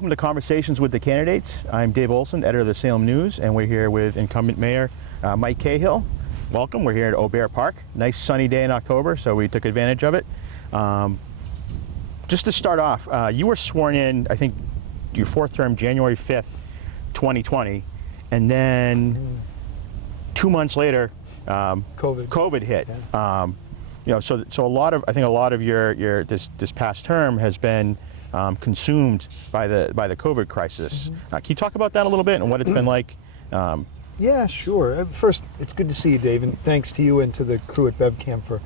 Welcome to Conversations with the Candidates. I'm Dave Olson, editor of the Salem News, and we're here with incumbent Mayor Mike Cahill. Welcome. We're here at Aubert Park. Nice sunny day in October, so we took advantage of it. Just to start off, you were sworn in, I think, your fourth term, January 5th, 2020, and then 2 months later, COVID hit. Yeah. So a lot of, I think a lot of your this past term has been consumed by the COVID crisis. Can you talk about that a little bit and what it's been like? Yeah, sure. First, it's good to see you, Dave, and thanks to you and to the crew at BevCam for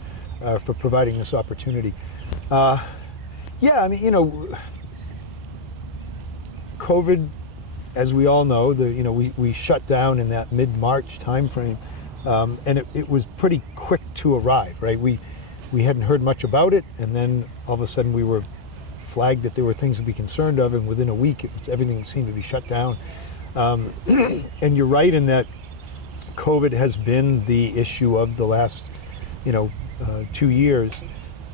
providing this opportunity. Yeah, I mean, COVID, as we all know, we shut down in that mid-March timeframe, and it was pretty quick to arrive, right? We hadn't heard much about it, and then all of a sudden we were flagged that there were things to be concerned of, and within a week everything seemed to be shut down. And you're right in that COVID has been the issue of the last 2 years.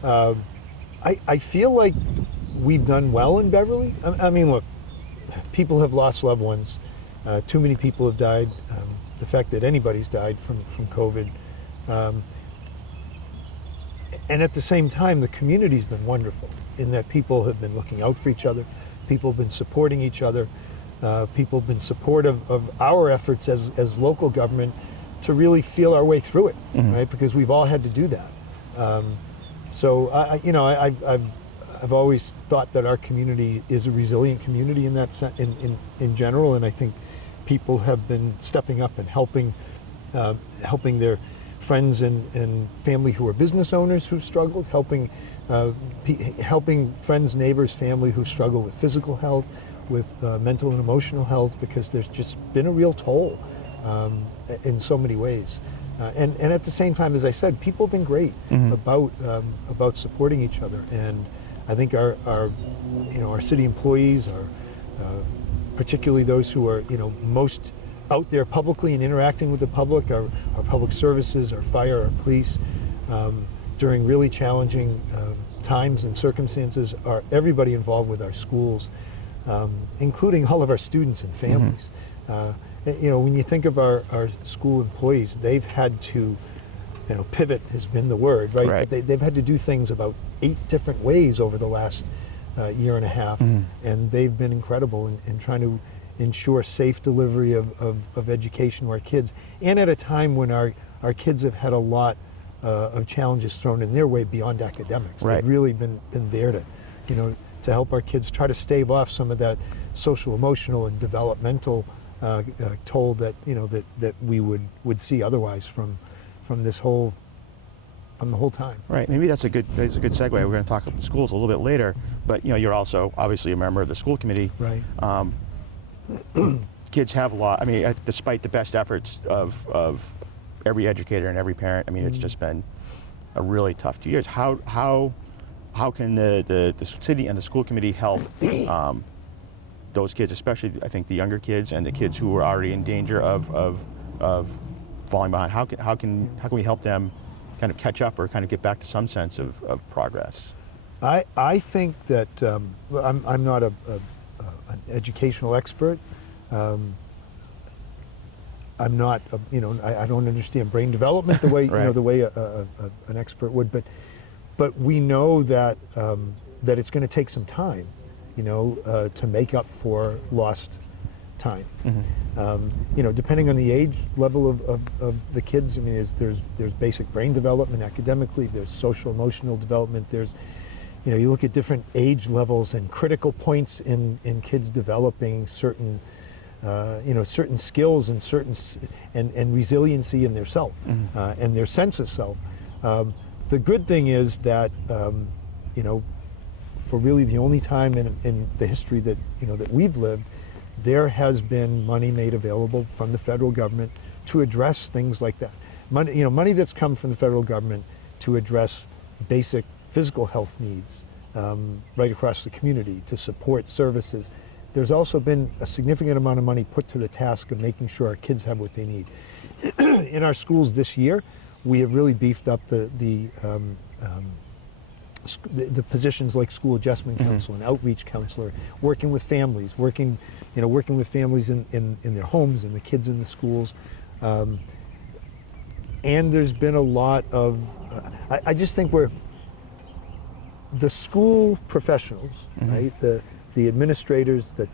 I feel like we've done well in Beverly. I mean, look, people have lost loved ones. Too many people have died. The fact that anybody's died from COVID. And at the same time, the community's been wonderful in that people have been looking out for each other. People have been supporting each other. People have been supportive of our efforts as local government to really feel our way through it, right? Because we've all had to do that. So I've always thought that our community is a resilient community in that in general, and I think people have been stepping up and helping their friends and family who are business owners who've struggled, helping friends, neighbors, family who struggle with physical health, with mental and emotional health, because there's just been a real toll in so many ways. And at the same time, as I said, people have been great about supporting each other. And I think our city employees are, particularly those who are most out there publicly and interacting with the public, our public services, our fire, our police, during really challenging times and circumstances, are everybody involved with our schools, including all of our students and families. When you think of our school employees, they've had to, pivot has been the word, right? But they've had to do things about 8 different ways over the last year and a half, and they've been incredible in trying to ensure safe delivery of education to our kids, and at a time when our kids have had a lot of challenges thrown in their way beyond academics. Right. They've really been there to help our kids try to stave off some of that social, emotional, and developmental toll that that we would see otherwise from the whole time. Right. Maybe that's a good segue. We're going to talk about schools a little bit later, but you're also obviously a member of the school committee. Right. Kids have a lot. I mean, despite the best efforts of every educator and every parent, I mean, it's just been a really tough 2 years. How can the city and the school committee help those kids, especially I think the younger kids and the kids who are already in danger of falling behind? How can we help them kind of catch up or kind of get back to some sense of progress? I think that I'm not an educational expert. I'm not, I don't understand brain development the way right. the way an expert would, but we know that that it's going to take some time, to make up for lost time. Depending on the age level of the kids, I mean, there's basic brain development academically, there's social emotional development, there's, you look at different age levels and critical points in kids developing certain certain skills and and resiliency in their self and their sense of self. The good thing is that for really the only time in the history that that we've lived, there has been money made available from the federal government to address things like that. Money that's come from the federal government to address basic physical health needs right across the community, to support services. There's also been a significant amount of money put to the task of making sure our kids have what they need. In our schools this year, we have really beefed up the the positions like school adjustment counselor and outreach counselor, working with families, working with families in their homes and the kids in the schools. And there's been a lot of, I just think the school professionals, right, the administrators, the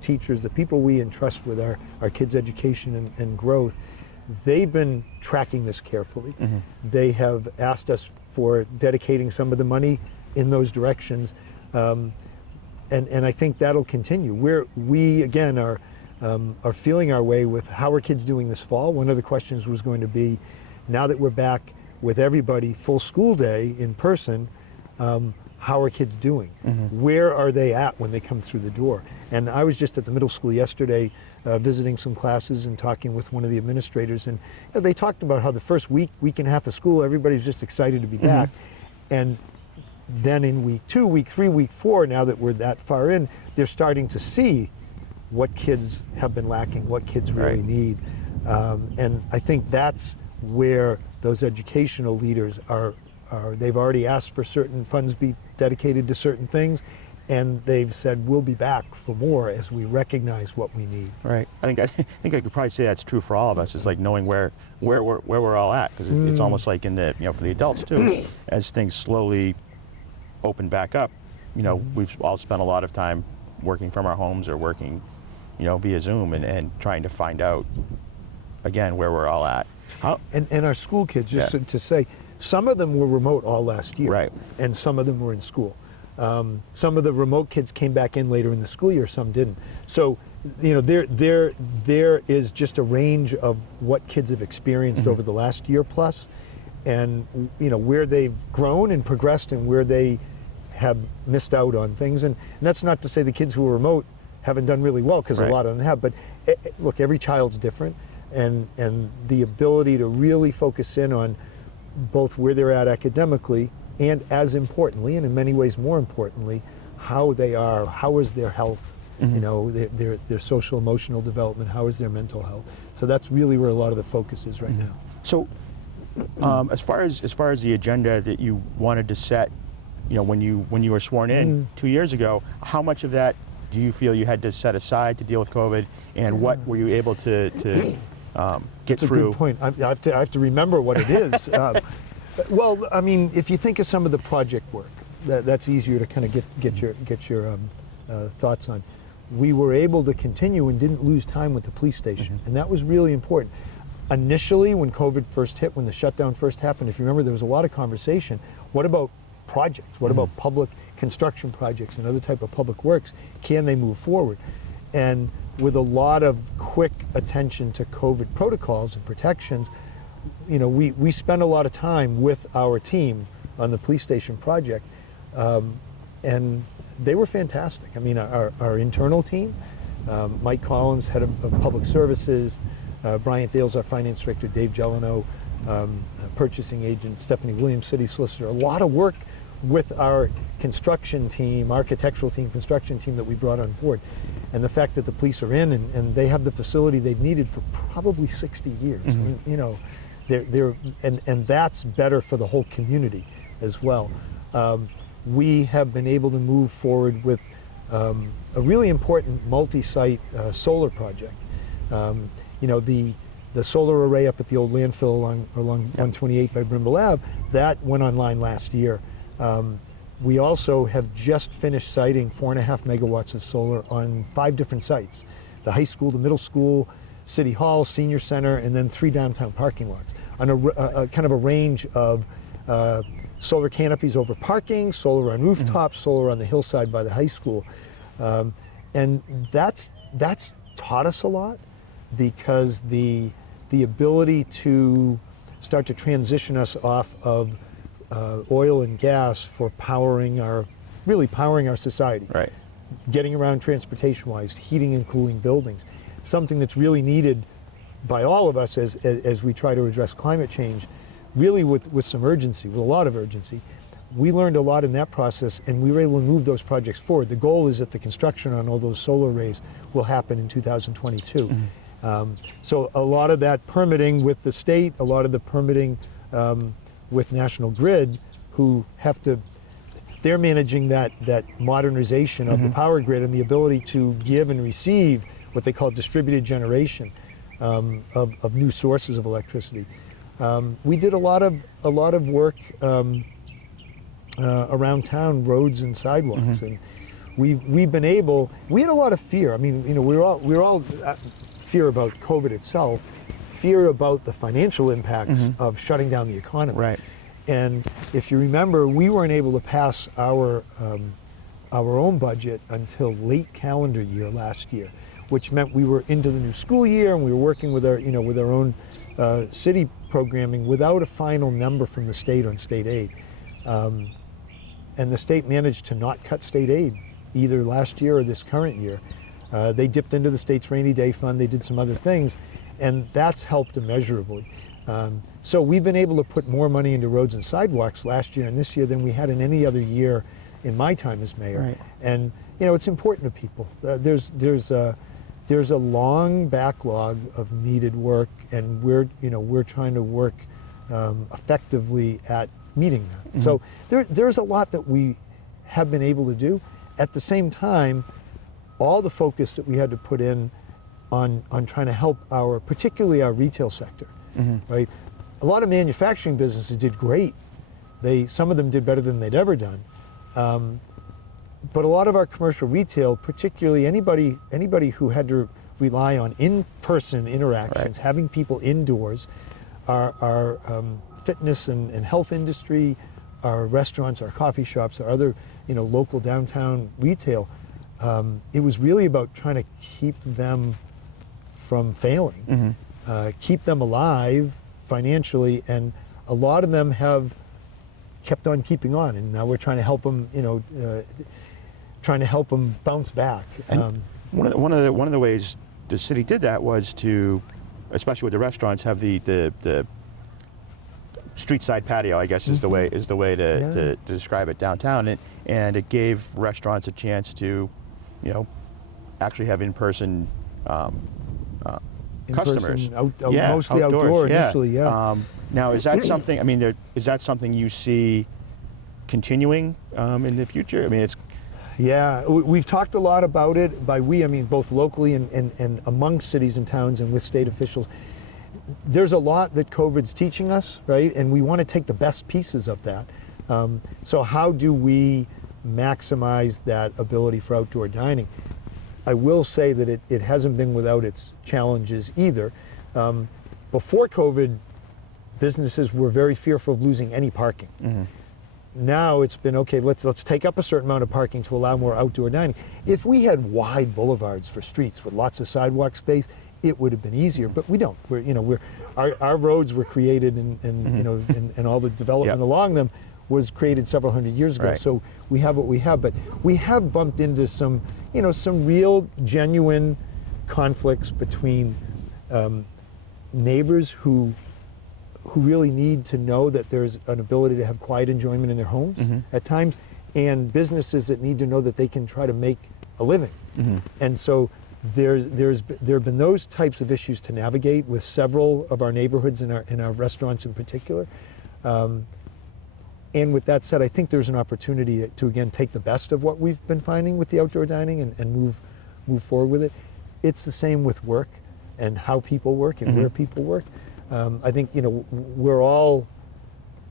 teachers, the people we entrust with our kids' education and growth, they've been tracking this carefully. They have asked us for dedicating some of the money in those directions, and I think that'll continue. We again are feeling our way with how are kids doing this fall. One of the questions was going to be, now that we're back with everybody full school day in person, how are kids doing? Where are they at when they come through the door? And I was just at the middle school yesterday visiting some classes and talking with one of the administrators, and they talked about how the first week and a half of school, everybody's just excited to be back. And then in week 2, week 3, week 4, now that we're that far in, they're starting to see what kids have been lacking, what kids really need. And I think that's where those educational leaders are, they've already asked for certain funds be dedicated to certain things, and they've said we'll be back for more as we recognize what we need. Right. I think I could probably say that's true for all of us. It's like knowing where we're all at, because it's almost like in the for the adults too, as things slowly open back up. We've all spent a lot of time working from our homes or working, via Zoom and trying to find out again where we're all at. And our school kids, just to say, some of them were remote all last year, right, and some of them were in school. Some of the remote kids came back in later in the school year, some didn't. So, there is just a range of what kids have experienced over the last year plus, and where they've grown and progressed and where they have missed out on things. And that's not to say the kids who are remote haven't done really well, because a lot of them have. But look, every child's different, and the ability to really focus in on both where they're at academically, and as importantly, and in many ways more importantly, how they are, how is their health, their social emotional development, how is their mental health. So that's really where a lot of the focus is right now. So as far as the agenda that you wanted to set, when you were sworn in 2 years ago, how much of that do you feel you had to set aside to deal with COVID, and what were you able to get That's through? That's a good point. I have to remember what it is. Well, I mean, if you think of some of the project work, that's easier to kind of get your thoughts on. We were able to continue and didn't lose time with the police station, and that was really important. Initially, when COVID first hit, when the shutdown first happened, if you remember, there was a lot of conversation. What about projects? What about public construction projects and other type of public works? Can they move forward? And with a lot of quick attention to COVID protocols and protections, we spent a lot of time with our team on the police station project, and they were fantastic. I mean, our internal team, Mike Collins, head of public services, Bryant Dale's our finance director, Dave Gelano, purchasing agent, Stephanie Williams, city solicitor. A lot of work with our construction team, architectural team, construction team that we brought on board. And the fact that the police are in and they have the facility they've needed for probably 60 years. I mean, and that's better for the whole community as well. We have been able to move forward with a really important multi-site solar project. The solar array up at the old landfill along 128 by Brimble Ave, that went online last year. We also have just finished siting 4.5 megawatts of solar on 5 different sites: the high school, the middle school, City Hall, Senior Center, and then 3 downtown parking lots on a kind of a range of solar canopies over parking, solar on rooftops, solar on the hillside by the high school. And that's taught us a lot, because the ability to start to transition us off of oil and gas for powering our society. Right. Getting around transportation-wise, heating and cooling buildings, something that's really needed by all of us as we try to address climate change, really with some urgency, with a lot of urgency. We learned a lot in that process, and we were able to move those projects forward. The goal is that the construction on all those solar arrays will happen in 2022. So a lot of that permitting with the state, a lot of the permitting with National Grid, who have to they're managing that modernization of the power grid and the ability to give and receive what they call distributed generation of new sources of electricity. We did a lot of work around town, roads and sidewalks, and we've been able. We had a lot of fear. I mean, you know, we were all fear about COVID itself, fear about the financial impacts of shutting down the economy. Right. And if you remember, we weren't able to pass our own budget until late calendar year last year, which meant we were into the new school year and we were working with our own city programming without a final number from the state on state aid. And the state managed to not cut state aid either last year or this current year. They dipped into the state's rainy day fund, they did some other things, and that's helped immeasurably. So we've been able to put more money into roads and sidewalks last year and this year than we had in any other year in my time as mayor. Right. And you know, it's important to people. There's a long backlog of needed work, and we're trying to work effectively at meeting that. So there's a lot that we have been able to do. At the same time, all the focus that we had to put in on trying to help particularly our retail sector, right? A lot of manufacturing businesses did great. Some of them did better than they'd ever done. But a lot of our commercial retail, particularly anybody who had to rely on in-person interactions, having people indoors, our fitness and health industry, our restaurants, our coffee shops, our other local downtown retail, it was really about trying to keep them from failing, keep them alive financially, and a lot of them have kept on keeping on, and now we're trying to help them, trying to help them bounce back. One of the ways the city did that was to, especially with the restaurants, have the street side patio, I guess is the way to describe it downtown, and it gave restaurants a chance to, actually have in-person customers. Mostly outdoor initially, now, is that something? I mean, is that something you see continuing in the future? I mean, it's. Yeah, we've talked a lot about it. By we, I mean both locally and among cities and towns and with state officials. There's a lot that COVID's teaching us, right? And we want to take the best pieces of that. So how do we maximize that ability for outdoor dining? I will say that it hasn't been without its challenges either. Before COVID, businesses were very fearful of losing any parking. Now it's been, okay, let's take up a certain amount of parking to allow more outdoor dining. If we had wide boulevards for streets with lots of sidewalk space, it would have been easier, but we don't. Our roads were created and all the development along them was created several hundred years ago. Right. So we have what we have, but we have bumped into some real genuine conflicts between neighbors who really need to know that there's an ability to have quiet enjoyment in their homes at times, and businesses that need to know that they can try to make a living. And so there have been those types of issues to navigate with several of our neighborhoods and our restaurants in particular. And with that said, I think there's an opportunity to again take the best of what we've been finding with the outdoor dining and move forward with it. It's the same with work and how people work and where people work. I think we're all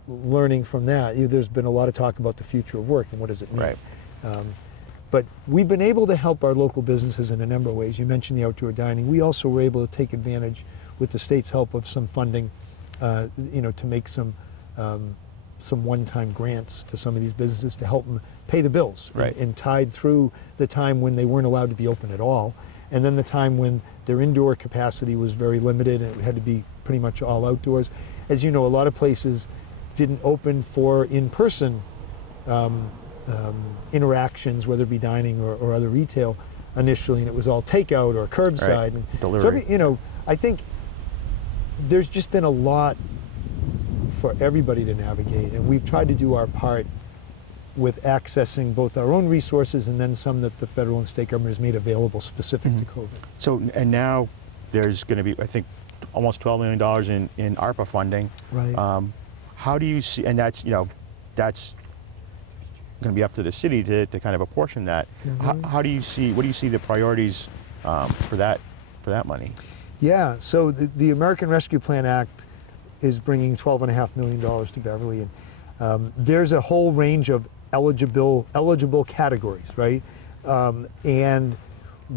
learning from that. There's been a lot of talk about the future of work and what does it mean. Right. But we've been able to help our local businesses in a number of ways. You mentioned the outdoor dining. We also were able to take advantage, with the state's help, of some funding, to make some one-time grants to some of these businesses to help them pay the bills. Right. And tied through the time when they weren't allowed to be open at all, and then the time when their indoor capacity was very limited and it had to be pretty much all outdoors. As you know, a lot of places didn't open for in-person interactions, whether it be dining or other retail initially, and it was all takeout or curbside. Right. And Delivery. So, I think there's just been a lot for everybody to navigate, and we've tried to do our part with accessing both our own resources and then some that the federal and state government has made available specific to COVID. So, and now there's going to be, I think, almost $12 million in ARPA funding. Right. How do you see, and that's going to be up to the city to kind of apportion that. How do you see? What do you see the priorities for that money? Yeah, so the American Rescue Plan Act is bringing $12.5 million to Beverly, and there's a whole range of eligible categories, right? And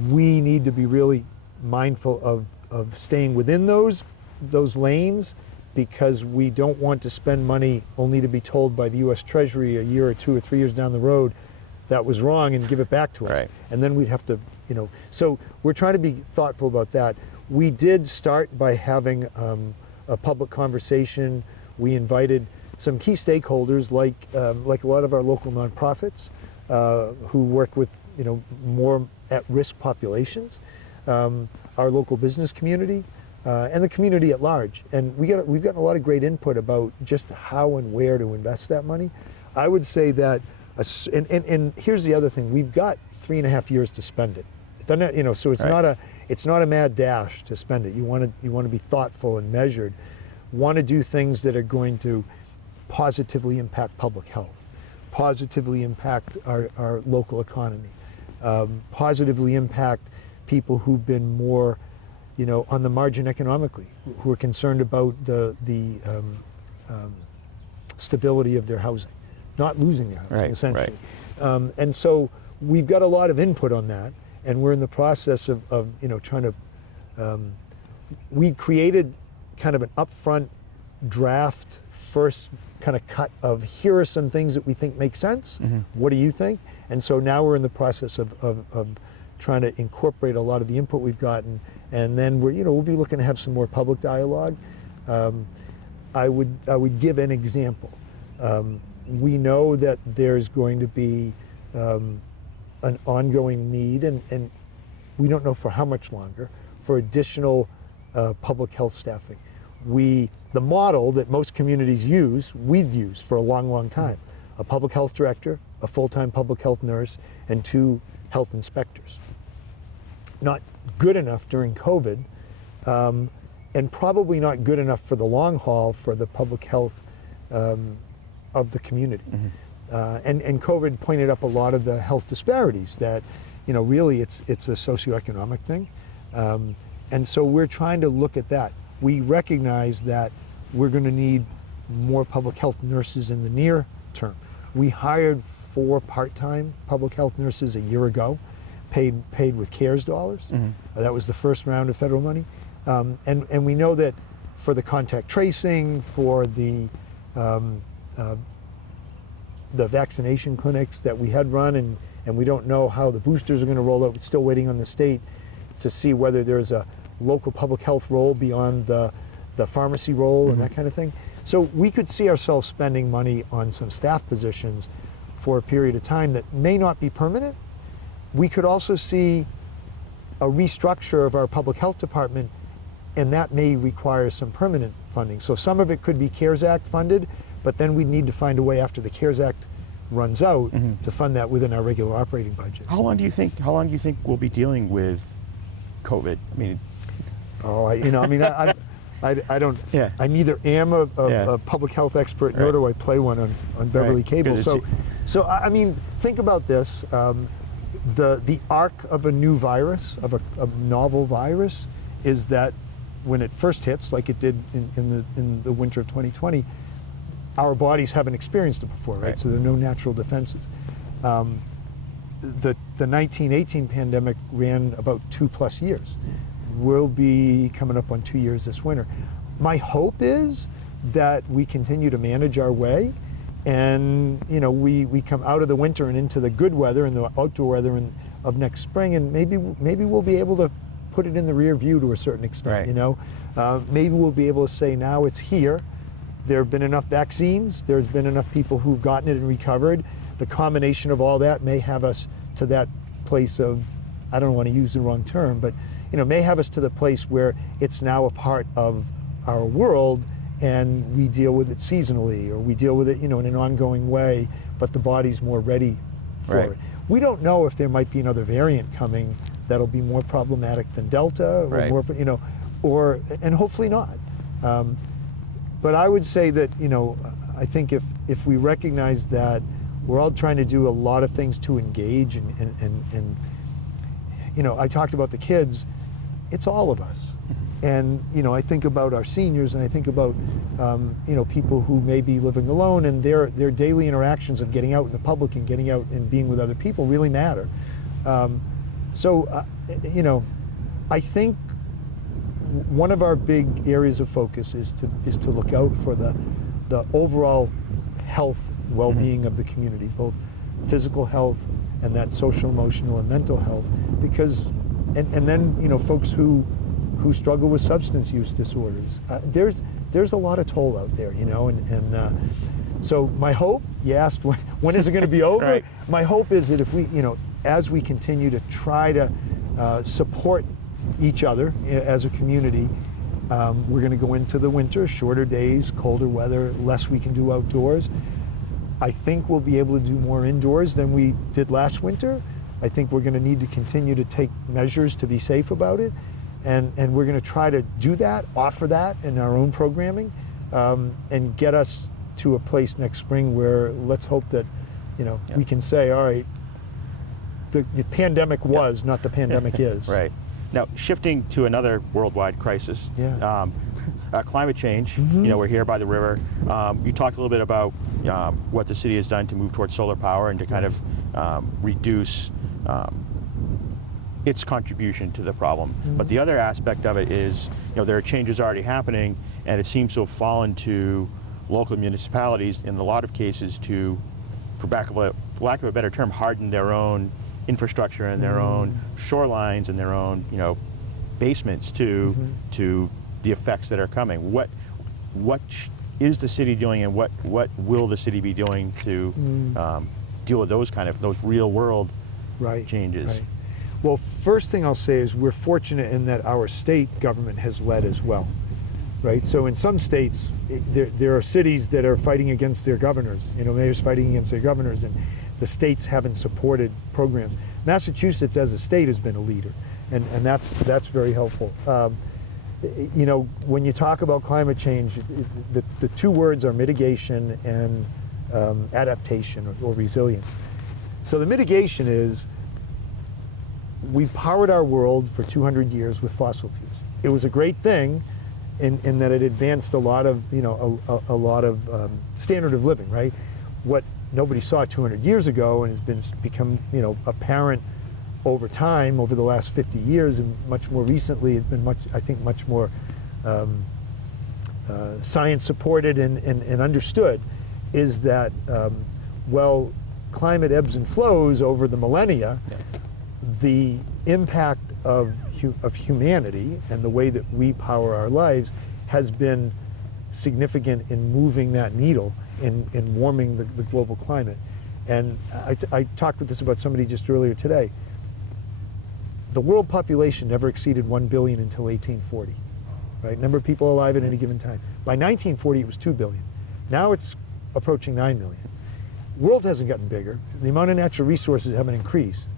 we need to be really mindful of staying within those lanes, because we don't want to spend money only to be told by the U.S. Treasury a year or 2 or 3 years down the road that was wrong and give it back to us. Right. And then we'd have to, so we're trying to be thoughtful about that. We did start by having a public conversation. We invited some key stakeholders like a lot of our local nonprofits who work with more at-risk populations, our local business community, and the community at large. And we've gotten a lot of great input about just how and where to invest that money. I would say that, and here's the other thing: we've got 3.5 years to spend it. So it's Right. it's not a mad dash to spend it. You want to be thoughtful and measured. Want to do things that are going to positively impact public health, positively impact our local economy, positively impact people who've been more, on the margin economically, who are concerned about the stability of their housing, not losing their housing, Right, essentially. And so we've got a lot of input on that, and we're in the process of trying to. We created kind of an upfront draft, first kind of cut of here are some things that we think make sense. What do you think? And so now we're in the process of trying to incorporate a lot of the input we've gotten, and then we'll be looking to have some more public dialogue. I would give an example. We know that there's going to be an ongoing need, and we don't know for how much longer, for additional public health staffing. The model that most communities use, we've used for a long, long time: a public health director, a full-time public health nurse, and 2 health inspectors. Not good enough during COVID, and probably not good enough for the long haul for the public health of the community. And COVID pointed up a lot of the health disparities that, really it's a socioeconomic thing. And so we're trying to look at that. We recognize that we're going to need more public health nurses in the near term. We hired 4 part-time public health nurses a year ago, paid with CARES dollars. That was the first round of federal money. And we know that for the contact tracing, for the vaccination clinics that we had run, and we don't know how the boosters are going to roll out. We're still waiting on the state to see whether there's a local public health role beyond the pharmacy role and that kind of thing. So we could see ourselves spending money on some staff positions for a period of time that may not be permanent. We could also see a restructure of our public health department, and that may require some permanent funding. So some of it could be CARES Act funded, but then we'd need to find a way after the CARES Act runs out to fund that within our regular operating budget. How long do you think we'll be dealing with COVID? I mean, I don't. Yeah. I neither am a Yeah. public health expert, nor do I play one on Beverly Right. Cable. 'Cause So I mean, think about this: the arc of a new virus, of a novel virus, is that when it first hits, like it did in the winter of 2020, our bodies haven't experienced it before, right? So there are no natural defenses. The 1918 pandemic ran about 2+ years. We'll be coming up on 2 years this winter. My hope is that we continue to manage our way, and we come out of the winter and into the good weather and the outdoor weather of next spring, and maybe we'll be able to put it in the rear view to a certain extent. Right. Maybe we'll be able to say now it's here. There have been enough vaccines. There's been enough people who've gotten it and recovered. The combination of all that may have us to that place of, I don't want to use the wrong term, but may have us to the place where it's now a part of our world, and we deal with it seasonally, or we deal with it in an ongoing way, but the body's more ready for Right. it. We don't know if there might be another variant coming that'll be more problematic than Delta, or Right. more, and hopefully not. But I would say that, I think if we recognize that We're all trying to do a lot of things to engage and you know, I talked about the kids. It's all of us. And, you know, I think about our seniors, and I think about, you know, people who may be living alone, and their daily interactions of getting out in the public and getting out and being with other people really matter. You know, I think one of our big areas of focus is to look out for the overall health, well-being of the community, both physical health and that social, emotional, and mental health, because, and then, you know, folks who struggle with substance use disorders. There's a lot of toll out there, you know, and so my hope, you asked when is it going to be over? Right. My hope is that if we, you know, as we continue to try to support each other as a community, we're going to go into the winter, shorter days, colder weather, less we can do outdoors. I think we'll be able to do more indoors than we did last winter. I think we're going to need to continue to take measures to be safe about it. And we're going to try to do that, offer that in our own programming, and get us to a place next spring where let's hope that, you know, we can say, all right, the pandemic was, not the pandemic is. Right. Now, shifting to another worldwide crisis, climate change. You know, we're here by the river. You talked a little bit about what the city has done to move towards solar power and to kind of reduce its contribution to the problem. But the other aspect of it is, you know, there are changes already happening, and it seems to have fallen to local municipalities in a lot of cases to, for lack of a better term, harden their own infrastructure and their own shorelines and their own, you know, basements to the effects that are coming. What is the city doing, and what will the city be doing to deal with those real world changes? Right. Well, first thing I'll say is we're fortunate in that our state government has led as well, right? So in some states, there are cities that are fighting against their governors, you know, mayors fighting against their governors, and the states haven't supported programs. Massachusetts as a state has been a leader, and that's very helpful. You know, when you talk about climate change, the two words are mitigation and adaptation or resilience. So the mitigation is, we powered our world for 200 years with fossil fuels. It was a great thing in that it advanced a lot of, you know, a lot of standard of living, right? What nobody saw 200 years ago and has become, you know, apparent over time, over the last 50 years, and much more recently, it's been much more science supported and understood, is that, well, climate ebbs and flows over the millennia. The impact of humanity and the way that we power our lives has been significant in moving that needle in warming the global climate. And I talked with this about somebody just earlier today. The world population never exceeded 1 billion until 1840, right? Number of people alive at any given time. By 1940, it was 2 billion. Now it's approaching 9 million. The world hasn't gotten bigger. The amount of natural resources haven't increased.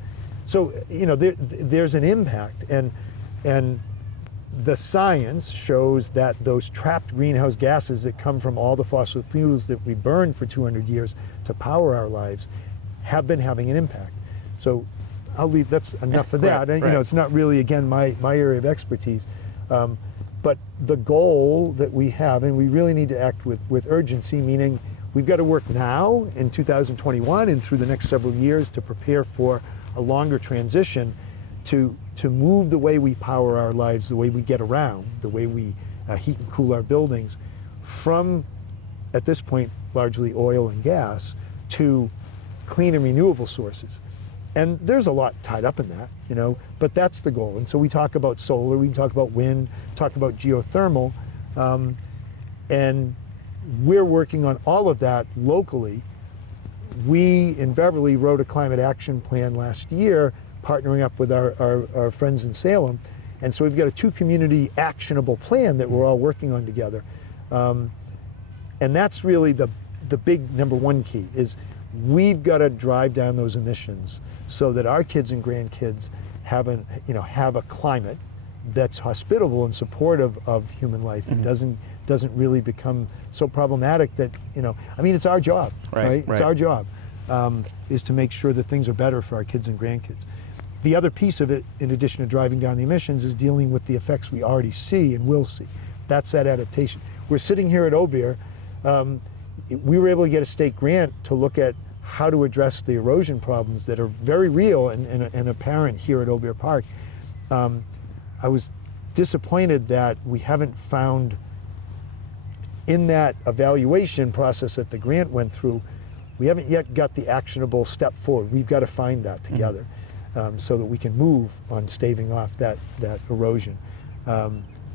So, you know, there's an impact, and the science shows that those trapped greenhouse gases that come from all the fossil fuels that we burned for 200 years to power our lives have been having an impact. So I'll leave, that's enough of that. And, you know, it's not really, again, my area of expertise. But the goal that we have, and we really need to act with urgency, meaning we've got to work now in 2021 and through the next several years to prepare for a longer transition to move the way we power our lives, the way we get around, the way we heat and cool our buildings, from, at this point, largely oil and gas, to clean and renewable sources. And there's a lot tied up in that, you know, but that's the goal. And so we talk about solar, we can talk about wind, talk about geothermal, and we're working on all of that locally. We in Beverly wrote a climate action plan last year, partnering up with our friends in Salem. And so we've got a 2-community actionable plan that we're all working on together. And that's really the big number one key, is we've got to drive down those emissions so that our kids and grandkids have a climate that's hospitable and supportive of human life, and doesn't really become so problematic that, you know, I mean, it's our job, right? It's our job. is to make sure that things are better for our kids and grandkids. The other piece of it, in addition to driving down the emissions, is dealing with the effects we already see and will see. That's that adaptation. We're sitting here at Obeah. We were able to get a state grant to look at how to address the erosion problems that are very real and apparent here at Obeah Park. I was disappointed that we haven't found, in that evaluation process that the grant went through, we haven't yet got the actionable step forward. We've got to find that together so that we can move on staving off that erosion.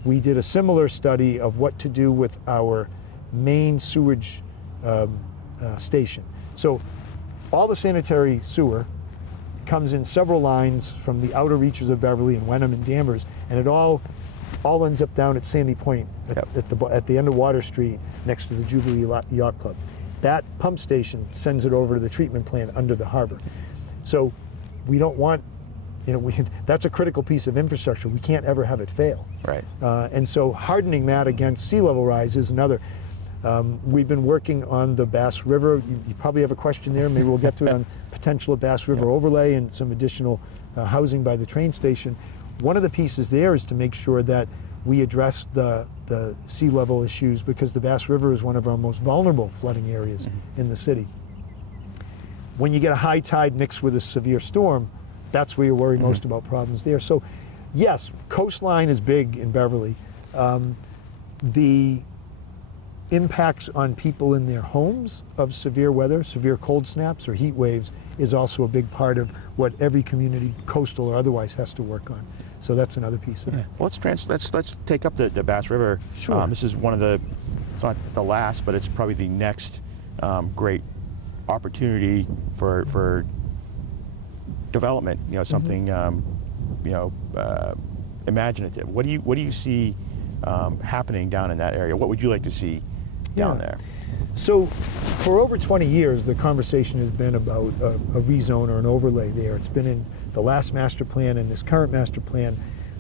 We did a similar study of what to do with our main sewage station. So all the sanitary sewer comes in several lines from the outer reaches of Beverly and Wenham and Danvers, and it all ends up down at Sandy Point at the end of Water Street next to the Jubilee Yacht Club. That pump station sends it over to the treatment plant under the harbor. So we don't want, that's a critical piece of infrastructure. We can't ever have it fail. Right. And so hardening that against sea level rise is another. We've been working on the Bass River. You probably have a question there. Maybe we'll get to it on potential Bass River overlay and some additional housing by the train station. One of the pieces there is to make sure that we address the sea level issues, because the Bass River is one of our most vulnerable flooding areas in the city. When you get a high tide mixed with a severe storm, that's where you're worried most about problems there. So yes, coastline is big in Beverly. The impacts on people in their homes of severe weather, severe cold snaps or heat waves, is also a big part of what every community, coastal or otherwise, has to work on. So that's another piece of it. Well, let's take up the Bass River. Sure. This is one of the, it's not the last, but it's probably the next great opportunity for development. Something imaginative. What do you see happening down in that area? What would you like to see down there? So for over 20 years, the conversation has been about a rezone or an overlay there. It's been in the last master plan and this current master plan,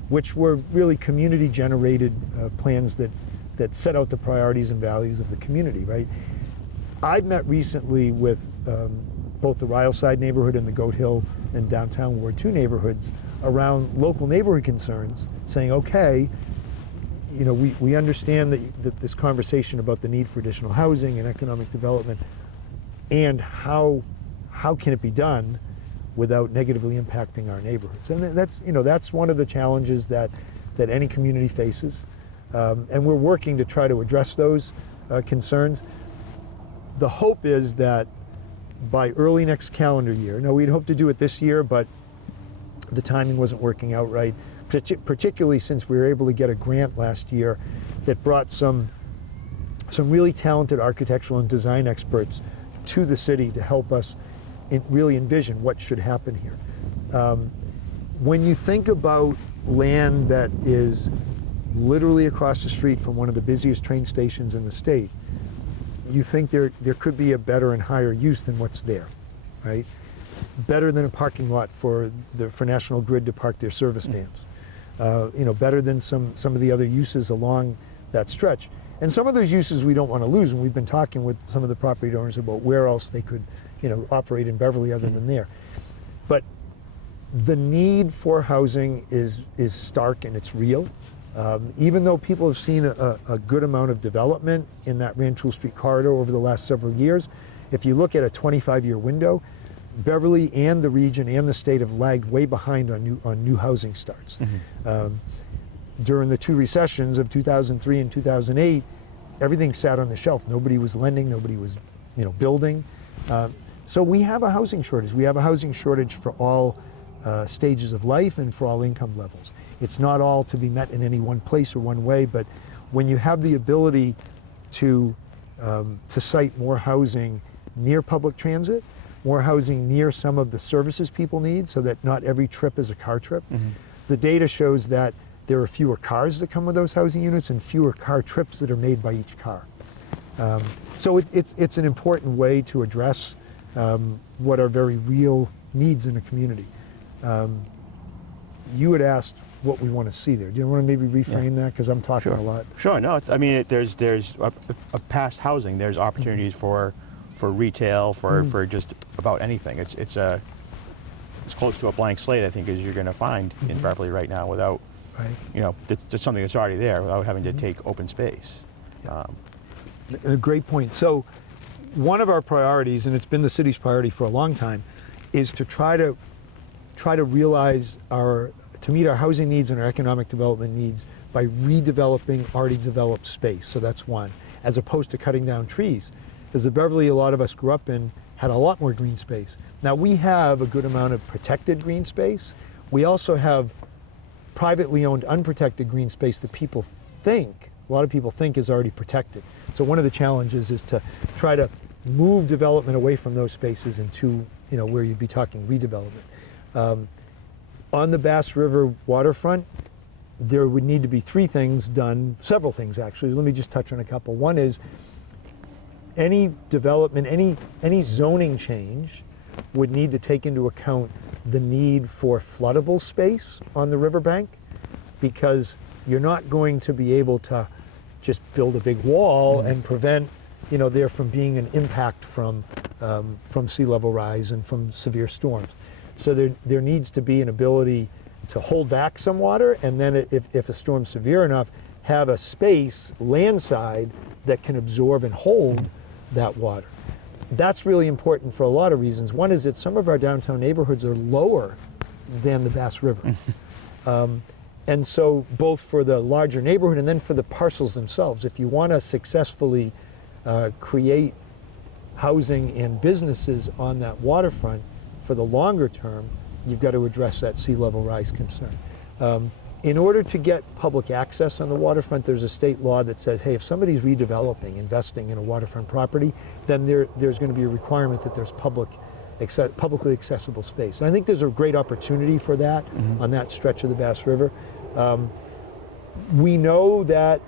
which were really community-generated plans that set out the priorities and values of the community, right? I've met recently with both the Ryleside neighborhood and the Goat Hill and downtown Ward 2 neighborhoods around local neighborhood concerns, saying, okay, we understand that this conversation about the need for additional housing and economic development, and how can it be done without negatively impacting our neighborhoods. And that's one of the challenges that any community faces. And we're working to try to address those concerns. The hope is that by early next calendar year, now we'd hope to do it this year, but the timing wasn't working out right, particularly since we were able to get a grant last year that brought some really talented architectural and design experts to the city to help us really envision what should happen here. When you think about land that is literally across the street from one of the busiest train stations in the state, you think there could be a better and higher use than what's there, right? Better than a parking lot for National Grid to park their service vans. Better than some of the other uses along that stretch. And some of those uses we don't want to lose, and we've been talking with some of the property owners about where else they could operate in Beverly other than there. But the need for housing is stark and it's real. Even though people have seen a good amount of development in that Rantoul Street corridor over the last several years, if you look at a 25-year window, Beverly and the region and the state have lagged way behind on new housing starts. During the two recessions of 2003 and 2008, everything sat on the shelf. Nobody was lending, nobody was building. So we have a housing shortage. We have a housing shortage for all stages of life and for all income levels. It's not all to be met in any one place or one way, but when you have the ability to site more housing near public transit, more housing near some of the services people need, so that not every trip is a car trip. The data shows that there are fewer cars that come with those housing units and fewer car trips that are made by each car. So it's an important way to address what are very real needs in a community. You had asked what we want to see there. Do you want to maybe reframe that? Because I'm talking a lot. Sure. No. There's a past housing. There's opportunities for retail, for just about anything. It's close to a blank slate, I think, as you're going to find in Beverly right now, without, it's something that's already there, without having to take open space. A great point. So one of our priorities, and it's been the city's priority for a long time, is to try to realize to meet our housing needs and our economic development needs by redeveloping already developed space. So that's one, as opposed to cutting down trees. Because the Beverly a lot of us grew up in had a lot more green space. Now we have a good amount of protected green space. We also have privately owned unprotected green space that a lot of people think is already protected. So one of the challenges is to try to move development away from those spaces into, where you'd be talking redevelopment. On the Bass River waterfront, there would need to be three things done, several things actually. Let me just touch on a couple. One is any development, any zoning change would need to take into account the need for floodable space on the riverbank, because you're not going to be able to just build a big wall and prevent, there from being an impact from sea level rise and from severe storms. So there needs to be an ability to hold back some water, and then if a storm's severe enough, have a space landside that can absorb and hold that water. That's really important for a lot of reasons. One is that some of our downtown neighborhoods are lower than the Bass River. And so both for the larger neighborhood and then for the parcels themselves, if you want to successfully create housing and businesses on that waterfront for the longer term, you've got to address that sea level rise concern. In order to get public access on the waterfront, there's a state law that says, hey, if somebody's redeveloping, investing in a waterfront property, then there's going to be a requirement that there's publicly accessible space. And I think there's a great opportunity for that on that stretch of the Bass River. We know that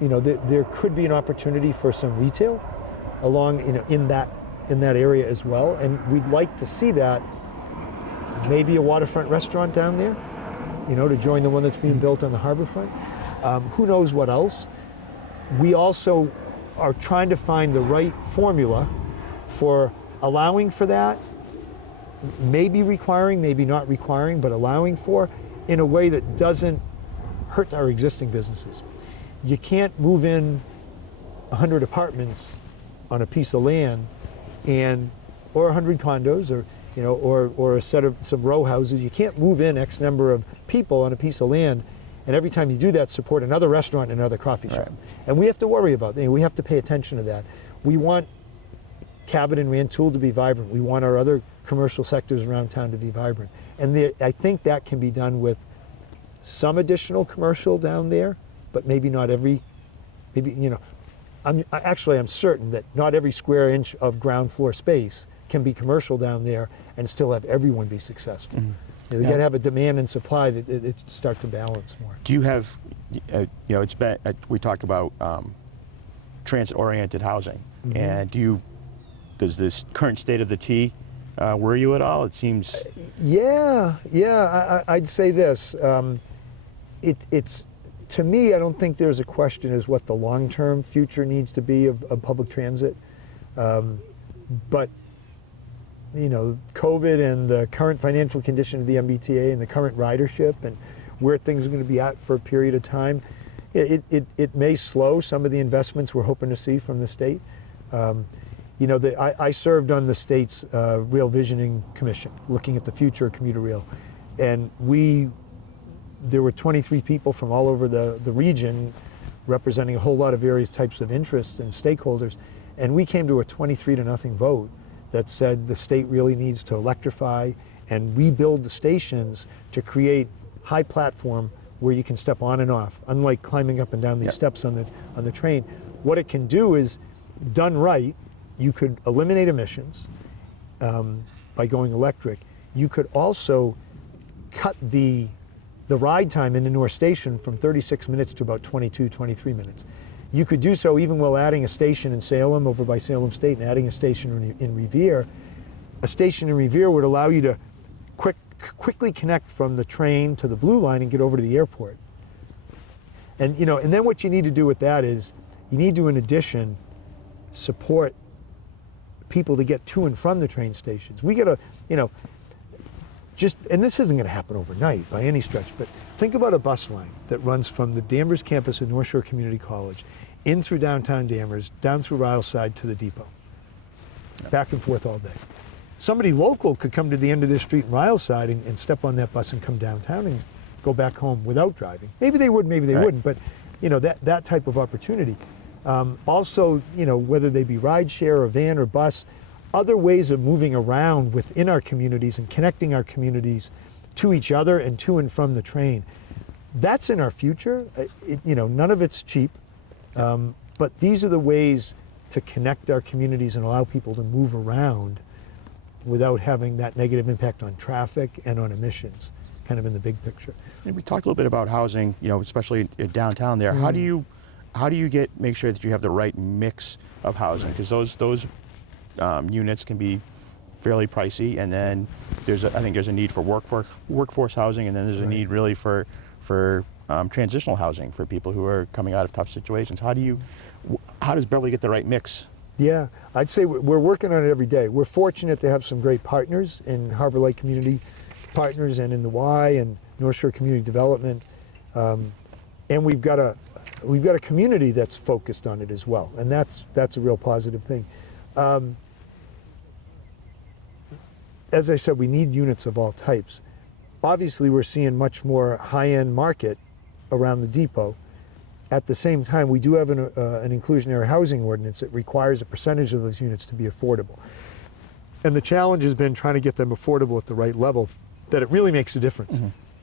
there could be an opportunity for some retail along in that area as well, and we'd like to see that. Maybe a waterfront restaurant down there, to join the one that's being built on the harbor front. Who knows what else? We also are trying to find the right formula for allowing for that, maybe requiring, maybe not requiring, but allowing for, in a way that doesn't hurt our existing businesses. You can't move in 100 apartments on a piece of land or 100 condos or a set of some row houses. You can't move in X number of people on a piece of land, and every time you do that, support another restaurant and another coffee shop. Right. And we have to worry about that. We have to pay attention to that. We want Cabot and Rantoul to be vibrant. We want our other commercial sectors around town to be vibrant. And I think that can be done with some additional commercial down there, but maybe not every, I'm certain that not every square inch of ground floor space can be commercial down there and still have everyone be successful. They got to have a demand and supply that it start to balance more. Do you have, it's been, we talked about transit-oriented housing, and does this current state of the T worry you at all? It seems. I'd say this. It's to me, I don't think there's a question as what the long-term future needs to be of public transit, but COVID and the current financial condition of the MBTA and the current ridership and where things are going to be at for a period of time, it may slow some of the investments we're hoping to see from the state. I served on the state's Rail Visioning Commission, looking at the future of commuter rail, and there were 23 people from all over the region representing a whole lot of various types of interests and stakeholders, and we came to a 23-0 vote that said the state really needs to electrify and rebuild the stations to create high platform where you can step on and off, unlike climbing up and down these steps on the train. What it can do is, done right, you could eliminate emissions by going electric. You could also cut the ride time in the North Station from 36 minutes to about 22, 23 minutes. You could do so even while adding a station in Salem over by Salem State and adding a station in Revere. A station in Revere would allow you to quickly connect from the train to the Blue Line and get over to the airport. And and then what you need to do with that is you need to, in addition, support people to get to and from the train stations. We got to, and this isn't going to happen overnight by any stretch, but think about a bus line that runs from the Danvers campus at North Shore Community College in through downtown Danvers, down through Ryleside to the depot, back and forth all day. Somebody local could come to the end of this street in Ryleside and step on that bus and come downtown and go back home without driving. Maybe they would, maybe they wouldn't, but that type of opportunity. Also, whether they be rideshare or van or bus, other ways of moving around within our communities and connecting our communities to each other and to and from the train. That's in our future. None of it's cheap, but these are the ways to connect our communities and allow people to move around without having that negative impact on traffic and on emissions, kind of in the big picture. And we talked a little bit about housing, especially in downtown there. How do you make sure that you have the right mix of housing? Because those units can be fairly pricey, and then I think there's a need for workforce housing, and then there's a need really for transitional housing for people who are coming out of tough situations. How does Beverly get the right mix? Yeah, I'd say we're working on it every day. We're fortunate to have some great partners in Harbor Light Community Partners and in the Y and North Shore Community Development, and we've got a community that's focused on it as well, and that's a real positive thing. As I said, we need units of all types. Obviously, we're seeing much more high-end market around the depot. At the same time, we do have an inclusionary housing ordinance that requires a percentage of those units to be affordable. And the challenge has been trying to get them affordable at the right level, that it really makes a difference.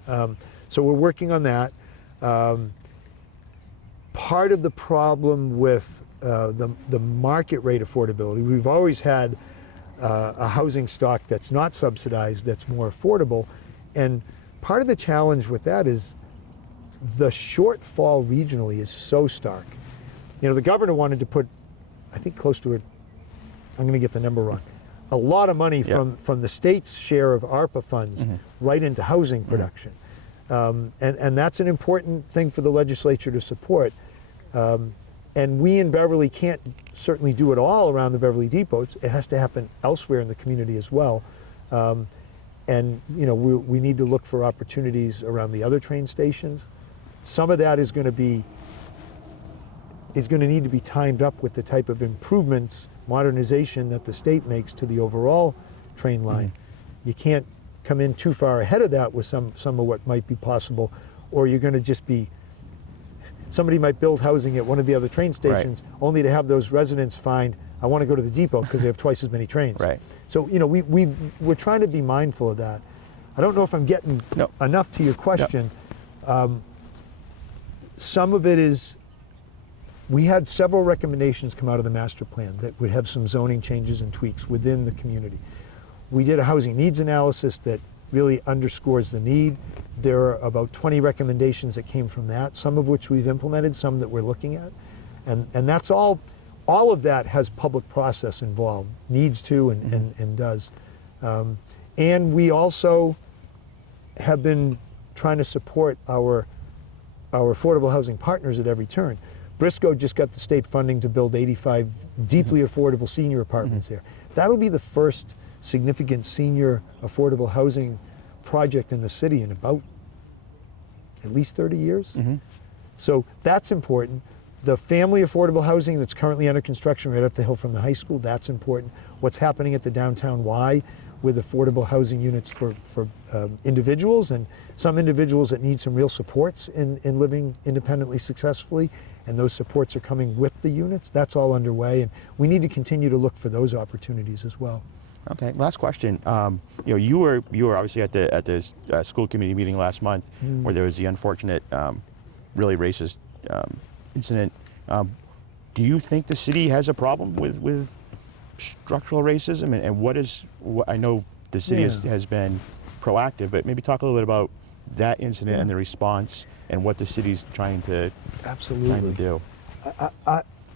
So we're working on that. Part of the problem with the market rate affordability, we've always had a housing stock that's not subsidized, that's more affordable. And part of the challenge with that is the shortfall regionally is so stark. The governor wanted to put, I think close to it, I'm going to get the number wrong, a lot of money from the state's share of ARPA funds right into housing production. And that's an important thing for the legislature to support. And we in Beverly can't certainly do it all around the Beverly depots. It has to happen elsewhere in the community as well. And we need to look for opportunities around the other train stations. Some of that is going to need to be timed up with the type of improvements, modernization that the state makes to the overall train line. You can't come in too far ahead of that with some of what might be possible, or you're going to just be, somebody might build housing at one of the other train stations only to have those residents find, I want to go to the depot because they have twice as many trains. So we're trying to be mindful of that. I don't know if I'm getting enough to your question. Some of it is, we had several recommendations come out of the master plan that would have some zoning changes and tweaks within the community. We did a housing needs analysis that really underscores the need. There are about 20 recommendations that came from that, some of which we've implemented, some that we're looking at. And that's all of that has public process involved, needs to and does. And we also have been trying to support our affordable housing partners at every turn. Briscoe just got the state funding to build 85 deeply affordable senior apartments there. That'll be the first significant senior affordable housing project in the city in about at least 30 years. So that's important. The family affordable housing that's currently under construction right up the hill from the high school, that's important. What's happening at the downtown Y with affordable housing units for individuals, and some individuals that need some real supports in living independently successfully, and those supports are coming with the units. That's all underway, and we need to continue to look for those opportunities as well. Okay, last question. You were obviously at the school committee meeting last month where there was the unfortunate, really racist incident. Do you think the city has a problem with structural racism, and I know the city has been proactive, but maybe talk a little bit about that incident and the response and what the city's trying to do.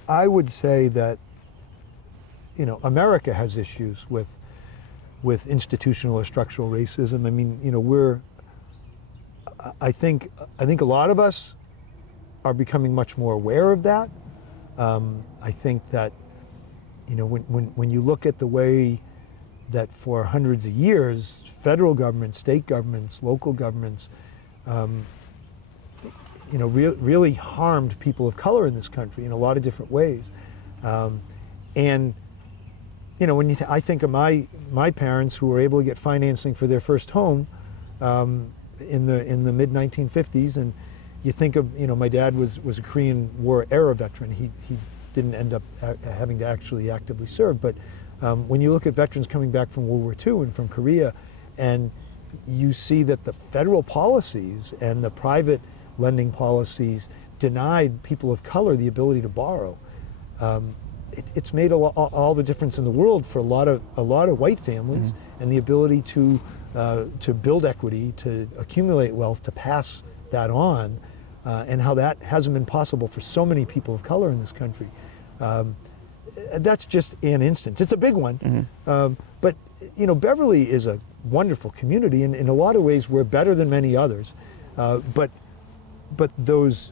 I would say that America has issues with institutional or structural racism. I mean, I think a lot of us are becoming much more aware of that. I think that when you look at the way that for hundreds of years, federal governments, state governments, local governments, really harmed people of color in this country in a lot of different ways. And when I think of my parents who were able to get financing for their first home in the mid 1950s, and you think of my dad was a Korean War era veteran. He didn't end up having to actually actively serve, but when you look at veterans coming back from World War II and from Korea, and you see that the federal policies and the private lending policies denied people of color the ability to borrow. It's made all the difference in the world for a lot of white families, and the ability to build equity, to accumulate wealth, to pass that on, and how that hasn't been possible for so many people of color in this country. That's just an instance. It's a big one, but Beverly is a wonderful community, and in a lot of ways we're better than many others. But those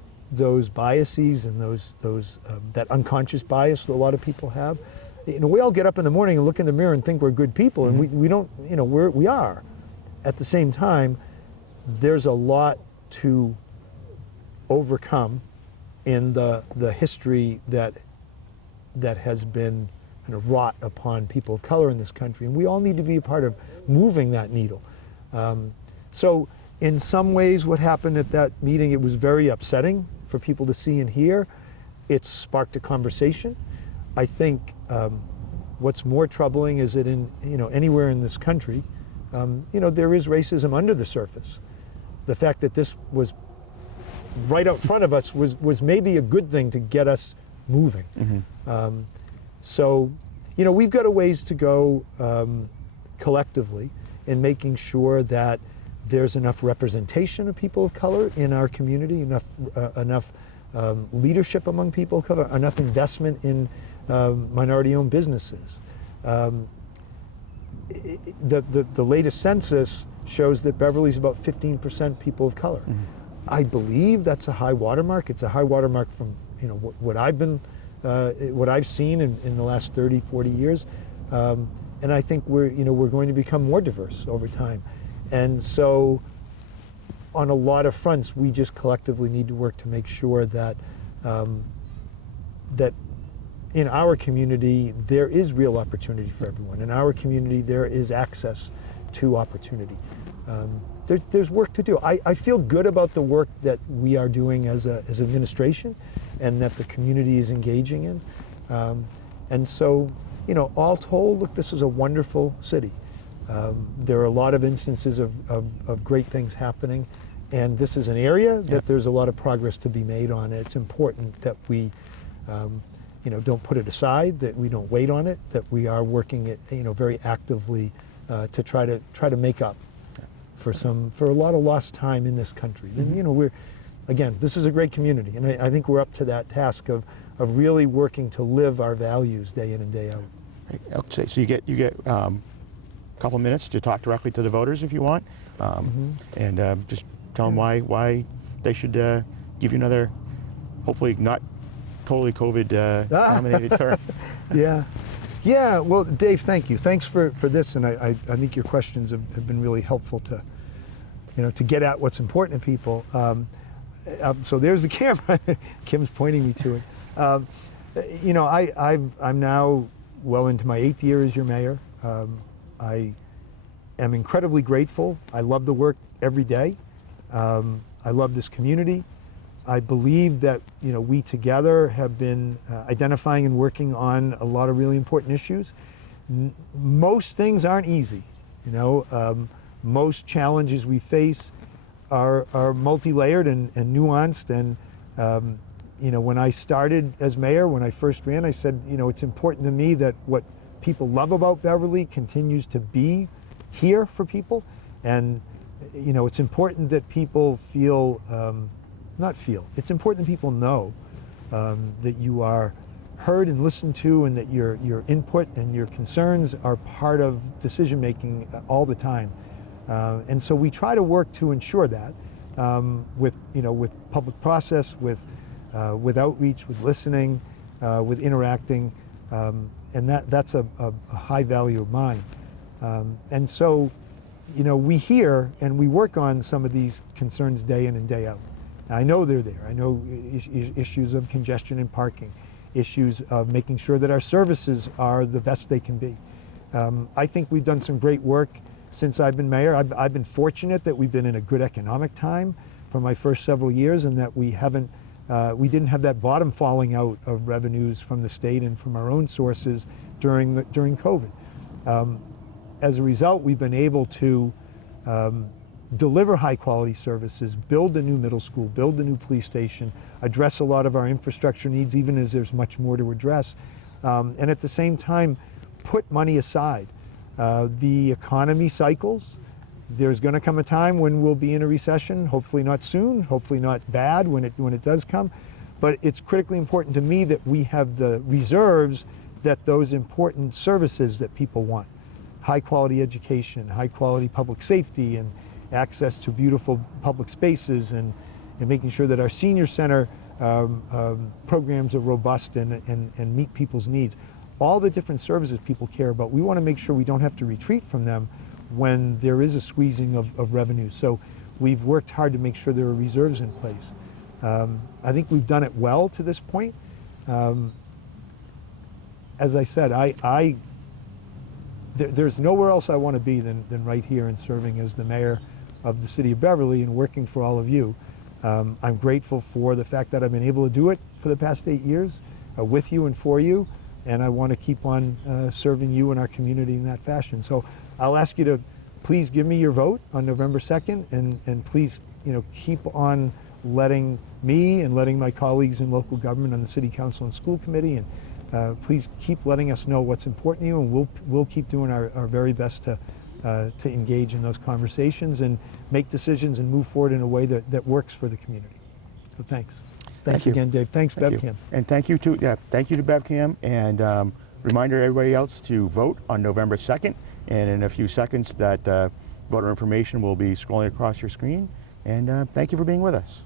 biases and those that unconscious bias that a lot of people have, we all get up in the morning and look in the mirror and think we're good people, and we don't. We are. At the same time, there's a lot to overcome in the history that has been kind of wrought upon people of color in this country, and we all need to be a part of moving that needle. So in some ways, what happened at that meeting, it was very upsetting for people to see and hear. It sparked a conversation. I think what's more troubling is that in anywhere in this country, there is racism under the surface. The fact that this was right out front of us was maybe a good thing to get us moving. So we've got a ways to go collectively in making sure that there's enough representation of people of color in our community, enough leadership among people of color, enough investment in minority-owned businesses. The latest census shows that Beverly's about 15% people of color. I believe that's a high watermark. It's a high watermark from what I've seen in the last 30, 40 years, and I think we're going to become more diverse over time. And so, on a lot of fronts, we just collectively need to work to make sure that that in our community there is real opportunity for everyone. In our community, there is access to opportunity. There's work to do. I feel good about the work that we are doing as administration, and that the community is engaging in. And so, all told, look, this is a wonderful city. There are a lot of instances of great things happening, and this is an area that there's a lot of progress to be made on. It's important that we don't put it aside, that we don't wait on it, that we are working it very actively to try to make up for a lot of lost time in this country. And this is a great community, and I think we're up to that task of really working to live our values day in and day out. Okay, so you get a couple minutes to talk directly to the voters if you want, and just tell them why they should give you another, hopefully not totally COVID dominated term. Yeah. Well, Dave, thank you. Thanks for this, and I think your questions have been really helpful to get at what's important to people. So there's the camera. Kim's pointing me to it. I'm now well into my 8th year as your mayor. I am incredibly grateful. I love the work every day. I love this community. I believe that we together have been identifying and working on a lot of really important issues. Most things aren't easy. Most challenges we face are multi-layered and nuanced. And when I started as mayor, when I first ran, I said, it's important to me that what people love about Beverly continues to be here for people. And it's important that people it's important that people know that you are heard and listened to, and that your input and your concerns are part of decision making all the time. And so we try to work to ensure that with public process, with outreach, with listening, with interacting. and that's a high value of mine. And so, you know, we hear and we work on some of these concerns day in and day out. I know they're there. I know issues of congestion and parking, issues of making sure that our services are the best they can be. I think we've done some great work since I've been mayor. I've been fortunate that we've been in a good economic time for my first several years, and that we didn't have that bottom falling out of revenues from the state and from our own sources during COVID. As a result, we've been able to deliver high quality services, build a new middle school, build a new police station, address a lot of our infrastructure needs, even as there's much more to address, and at the same time put money aside. The economy cycles. There's going to come a time when we'll be in a recession, hopefully not soon, hopefully not bad when it does come, but it's critically important to me that we have the reserves that those important services that people want. High quality education, high quality public safety, and access to beautiful public spaces, and making sure that our senior center programs are robust and meet people's needs. All the different services people care about, we want to make sure we don't have to retreat from them when there is a squeezing of revenue. So we've worked hard to make sure there are reserves in place. I think we've done it well to this point. As I said, there's nowhere else I want to be than right here and serving as the mayor of the city of Beverly and working for all of you. I'm grateful for the fact that I've been able to do it for the past 8 years with you and for you, and I want to keep on serving you and our community in that fashion. So I'll ask you to please give me your vote on November 2nd, and please, you know, keep on letting me and letting my colleagues in local government on the city council and school committee, and please keep letting us know what's important to you, and we'll keep doing our very best to engage in those conversations and make decisions and move forward in a way that works for the community. So thanks. Thanks again, Dave. Thanks, BevCam. And thank you to BevCam, and reminder to everybody else to vote on November 2nd. And in a few seconds, that voter information will be scrolling across your screen. And thank you for being with us.